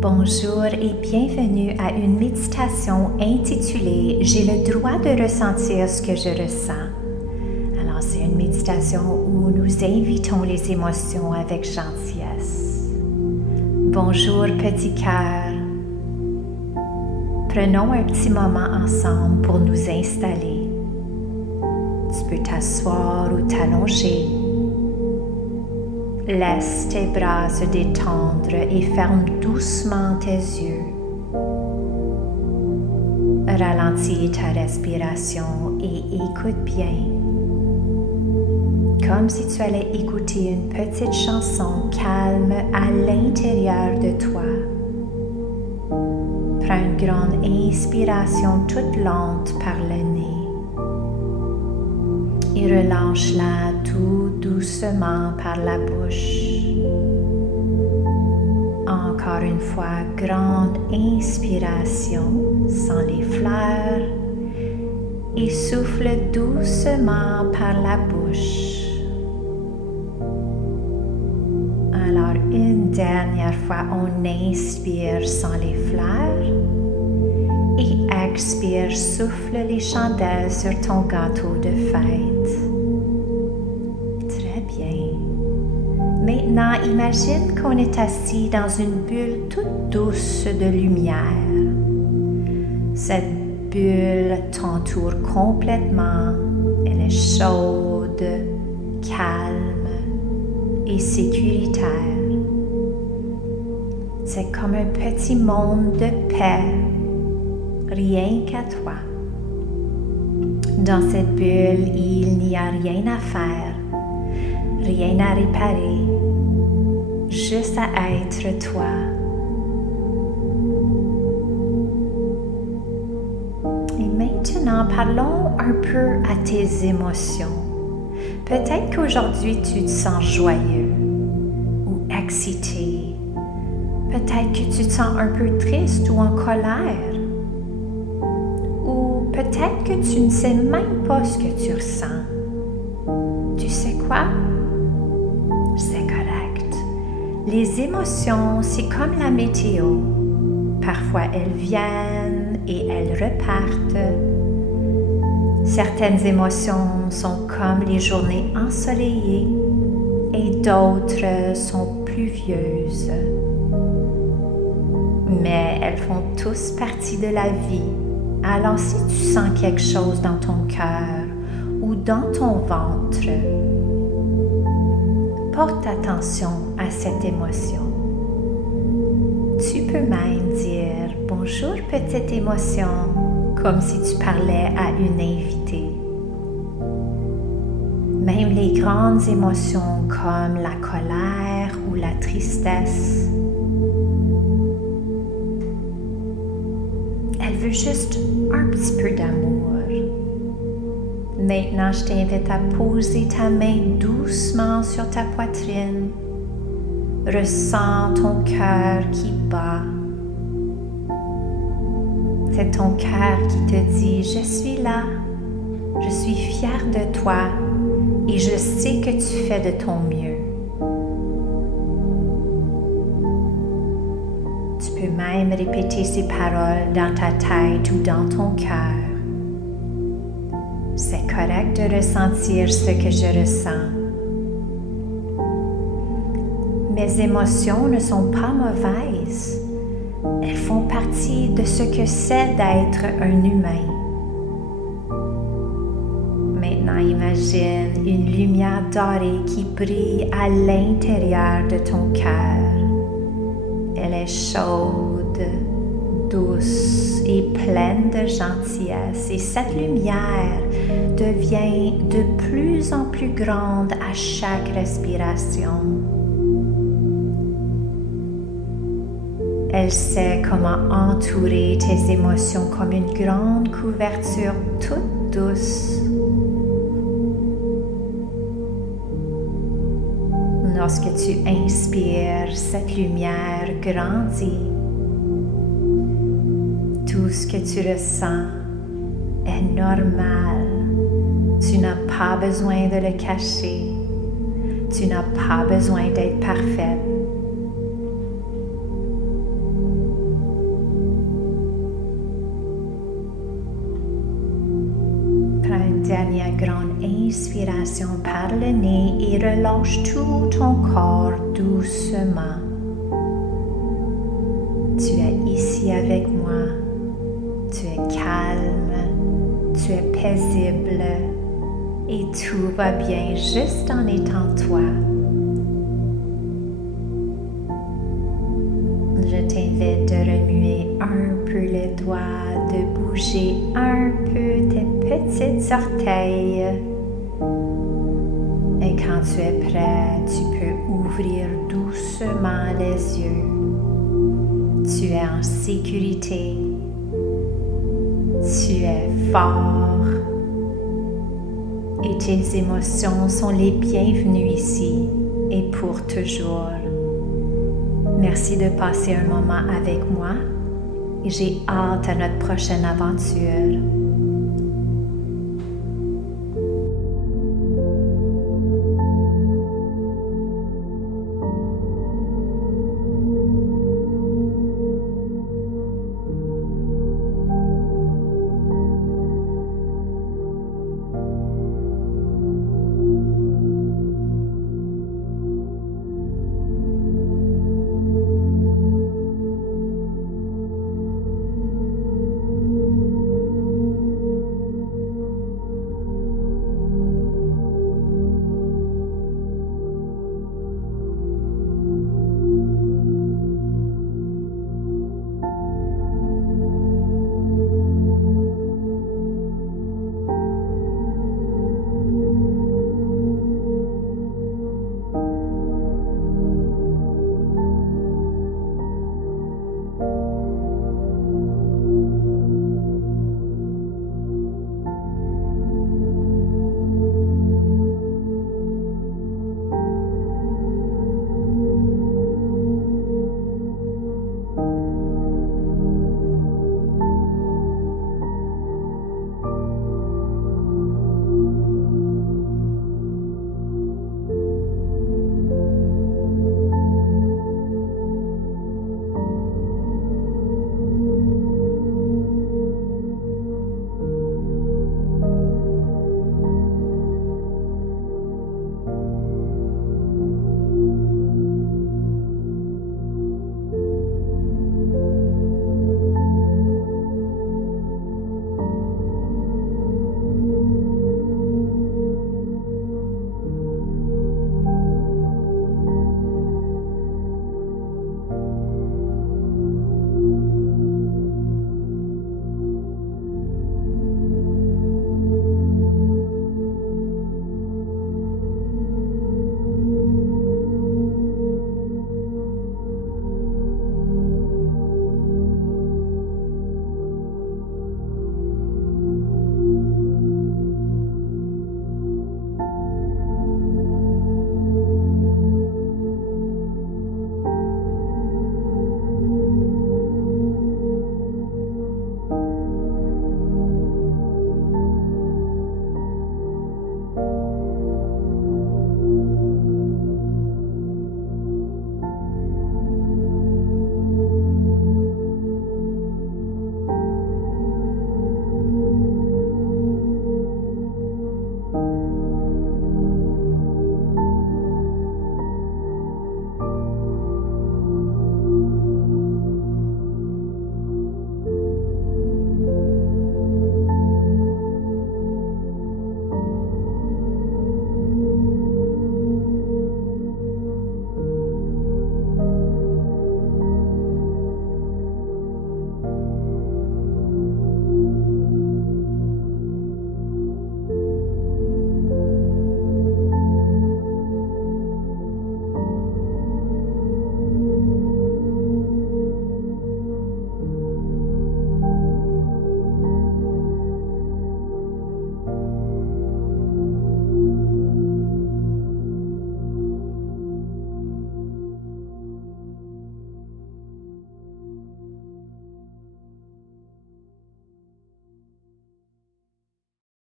Bonjour et bienvenue à une méditation intitulée « J'ai le droit de ressentir ce que je ressens ». Alors, c'est une méditation où nous invitons les émotions avec gentillesse. Bonjour petit cœur. Prenons un petit moment ensemble pour nous installer. Tu peux t'asseoir ou t'allonger. Laisse tes bras se détendre et ferme doucement tes yeux. Ralentis ta respiration et écoute bien. Comme si tu allais écouter une petite chanson calme à l'intérieur de toi. Prends une grande inspiration toute lente par le nez. Et relâche-la tout doucement par la bouche. Encore une fois, grande inspiration sans les fleurs et souffle doucement par la bouche. Alors, une dernière fois, on inspire sans les fleurs et expire, souffle les chandelles sur ton gâteau de fête. Très bien. Maintenant, imagine qu'on est assis dans une bulle toute douce de lumière. Cette bulle t'entoure complètement. Elle est chaude, calme et sécuritaire. C'est comme un petit monde de paix. Rien qu'à toi. Dans cette bulle, il n'y a rien à faire, rien à réparer, juste à être toi. Et maintenant, parlons un peu à tes émotions. Peut-être qu'aujourd'hui, tu te sens joyeux ou excité. Peut-être que tu te sens un peu triste ou en colère. Peut-être que tu ne sais même pas ce que tu ressens. Tu sais quoi? C'est correct. Les émotions, c'est comme la météo. Parfois, elles viennent et elles repartent. Certaines émotions sont comme les journées ensoleillées et d'autres sont pluvieuses. Mais elles font tous partie de la vie. Alors, si tu sens quelque chose dans ton cœur ou dans ton ventre, porte attention à cette émotion. Tu peux même dire « Bonjour petite émotion » comme si tu parlais à une invitée. Même les grandes émotions comme la colère ou la tristesse, elle veut juste un petit peu d'amour. Maintenant, je t'invite à poser ta main doucement sur ta poitrine. Ressens ton cœur qui bat. C'est ton cœur qui te dit « Je suis là, je suis fière de toi et je sais que tu fais de ton mieux. » Tu peux même répéter ces paroles dans ta tête ou dans ton cœur. C'est correct de ressentir ce que je ressens. Mes émotions ne sont pas mauvaises. Elles font partie de ce que c'est d'être un humain. Maintenant, imagine une lumière dorée qui brille à l'intérieur de ton cœur. Elle est chaude, douce et pleine de gentillesse et cette lumière devient de plus en plus grande à chaque respiration. Elle sait comment entourer tes émotions comme une grande couverture toute douce. Lorsque tu inspires, cette lumière grandit. Tout ce que tu ressens est normal. Tu n'as pas besoin de le cacher. Tu n'as pas besoin d'être parfaite. inspiration par le nez et relâche tout ton corps doucement. Tu es ici avec moi. Tu es calme, tu es paisible et tout va bien juste en étant toi. Je t'invite de remuer un peu les doigts, de bouger un peu tes petites orteils. Et quand tu es prêt, tu peux ouvrir doucement les yeux. Tu es en sécurité. Tu es fort. Et tes émotions sont les bienvenues ici et pour toujours. Merci de passer un moment avec moi et j'ai hâte à notre prochaine aventure.